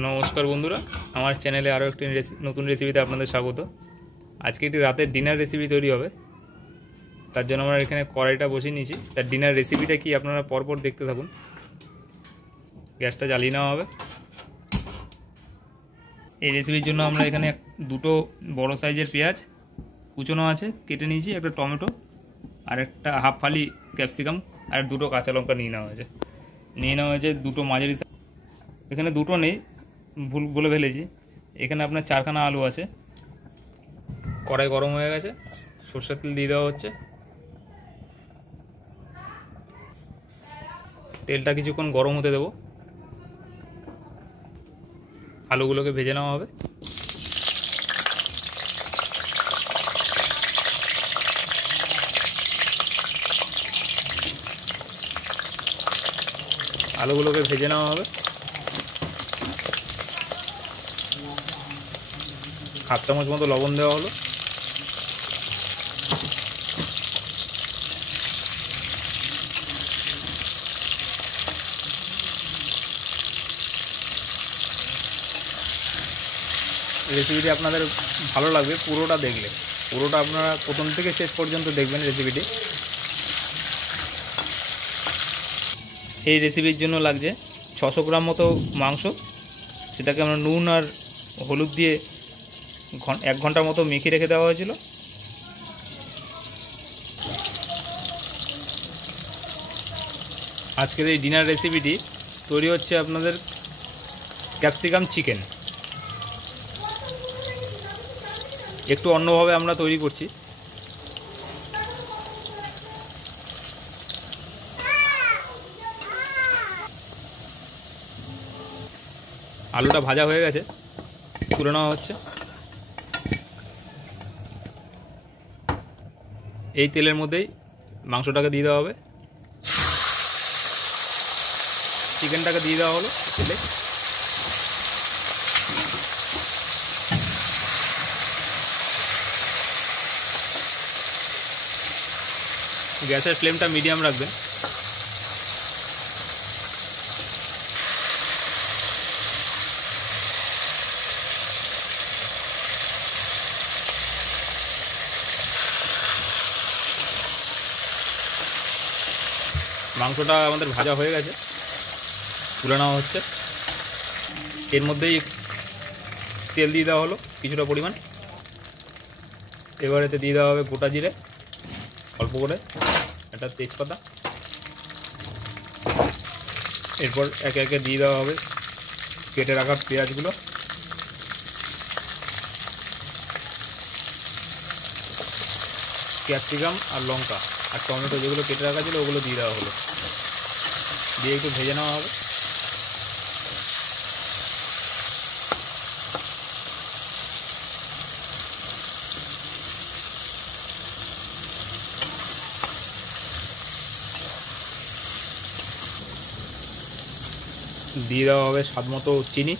নমস্কার বন্ধুরা, আমার চ্যানেলে আরও একটি নতুন রেসিপিতে আপনাদের স্বাগত। আজকে একটি রাতের ডিনার রেসিপি তৈরি হবে। তার জন্য আমরা এখানে কড়াইটা বসিয়ে নিয়েছি। তার ডিনার রেসিপিটা কি আপনারা পরপর দেখতে থাকুন। গ্যাসটা জ্বালিয়ে নেওয়া হবে। এই রেসিপির জন্য আমরা এখানে দুটো বড় সাইজের পেঁয়াজ কুচোনো আছে কেটে নিয়েছি, একটা টমেটো আর একটা হাফ ফালি ক্যাপসিকাম আর দুটো কাঁচা লঙ্কা নিয়ে নেওয়া হয়েছে দুটো মাঝারি। এখানে দুটো নেই, ভুল বলে ফেলেছি। এখানে আপনার 4খানা আলু আছে। কড়াই গরম হয়ে গেছে, সরষের তেল দিয়ে দেওয়া হচ্ছে। তেলটা কিছুক্ষণ গরম হতে দেবো। আলুগুলোকে ভেজে নেওয়া হবে। আলুগুলোকে ভেজে নেওয়া হবে। হাফ চামচ মতো লবণ দেওয়া হলো। রেসিপিটি আপনাদের ভালো লাগবে পুরোটা দেখলে। পুরোটা আপনারা প্রথম থেকে শেষ পর্যন্ত দেখবেন রেসিপিটি। এই রেসিপির জন্য লাগছে 600 গ্রাম মতো মাংস। সেটাকে আমরা নুন আর হলুদ দিয়ে 1 ঘন্টার মতো মেখে রেখে দেওয়া হয়েছিল। আজকের এই ডিনার রেসিপিটি তৈরি হচ্ছে আপনাদের ক্যাপসিকাম চিকেন। একটু অন্যভাবে আমরা তৈরি করছি। আলুটা ভাজা হয়ে গেছে, তুলে নেওয়া হচ্ছে। এই তেলের মধ্যেই মাংসটাকে দিয়ে দেওয়া হবে। চিকেনটাকে দিয়ে দেওয়া হলো তেলে। গ্যাসের ফ্লেমটা মিডিয়াম রাখবেন। মাংসটা আমাদের ভাজা হয়ে গেছে, তুলে নেওয়া হচ্ছে। এর মধ্যেই তেল দিয়ে দেওয়া হলো কিছুটা পরিমাণ। এবার এতে দিয়ে দেওয়া হবে গোটা জিরে অল্প করে, একটা তেজপাতা। এরপর একে একে দিয়ে দেওয়া হবে কেটে রাখা পেঁয়াজগুলো। ক্যাপসিকাম আর লঙ্কা আর টমেটো যেগুলো কেটে রাখা ছিল ওগুলো দিয়ে দেওয়া হলো। দিয়ে একটু ভেজে নেওয়া হবে। দিয়ে দেওয়া হবে স্বাদ মতো চিনি।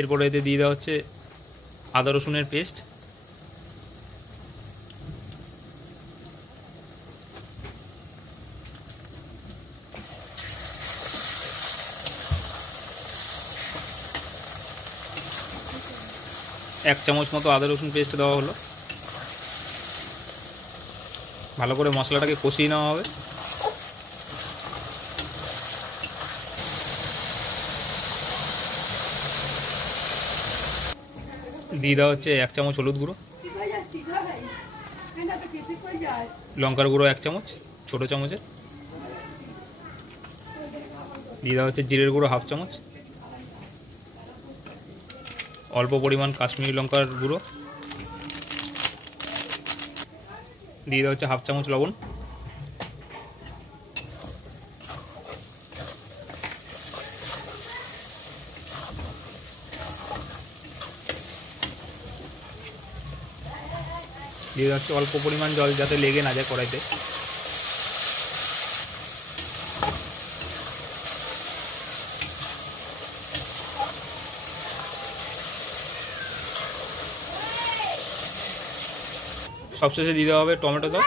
এরপরে এতে দিয়ে দেওয়া হচ্ছে আদা রসুনের পেস্ট। এক চামচ মতো আদা রসুন পেস্ট দেওয়া হলো। ভালো করে মশলাটাকে কষিয়ে নেওয়া হবে। দিয়ে দেওয়া হচ্ছে 1 চামচ হলুদ গুঁড়ো, লঙ্কার গুঁড়ো 1 চামচ ছোটো চামচের। দিয়ে দেওয়া হচ্ছে জিরের গুঁড়ো হাফ চামচ, অল্প পরিমাণ কাশ্মীরি লঙ্কার গুঁড়ো। দিয়ে দেওয়া হচ্ছে হাফ চামচ লবণ। দিয়ে দেওয়া হচ্ছে অল্প পরিমাণ জল, যাতে লেগে না যায় কড়াইতে। সবশেষে দিতে হবে টমেটো সস।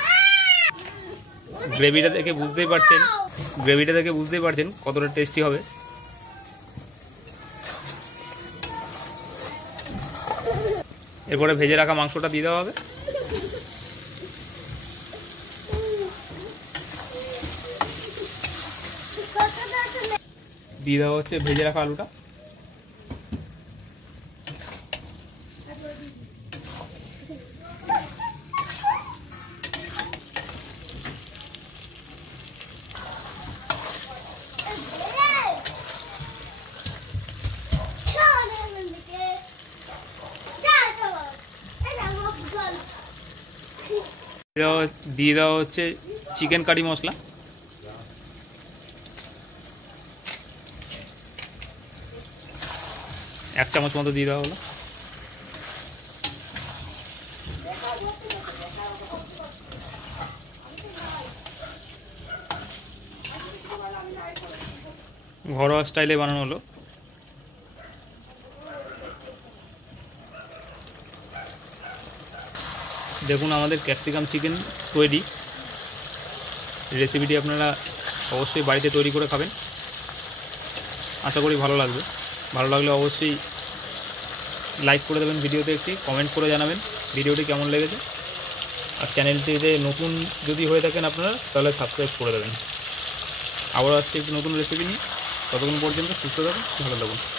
গ্রেভিটা দেখে বুঝতেই পারছেন কতটা টেস্টি হবে। এরপরে ভেজে রাখা মাংসটা দিয়ে দেওয়া হবে। দিয়ে দেওয়া হচ্ছে ভেজে রাখা আলুটা। দিয়ে দেওয়া হচ্ছে চিকেন কারি মশলা। এক চামচ মতো দিয়ে দেওয়া হলো। ঘরোয়া স্টাইলে বানানো হলো। দেখুন আমাদের ক্যাপসিকাম চিকেন তৈরি। রেসিপিটি আপনারা অবশ্যই বাড়িতে তৈরি করে খাবেন, আশা করি ভালো লাগবে। ভালো লাগলে অবশ্যই লাইক করে দেবেন, ভিডিওতে একটি কমেন্ট করে জানাবেন ভিডিওটি কেমন লেগেছে। আর চ্যানেলটিতে নতুন যদি হয়ে থাকেন আপনারা তাহলে সাবস্ক্রাইব করে দেবেন। আবার আসছে একটি নতুন রেসিপি নিয়ে। ততক্ষণ পর্যন্ত সুস্থ থাকুন, ভালো থাকুন।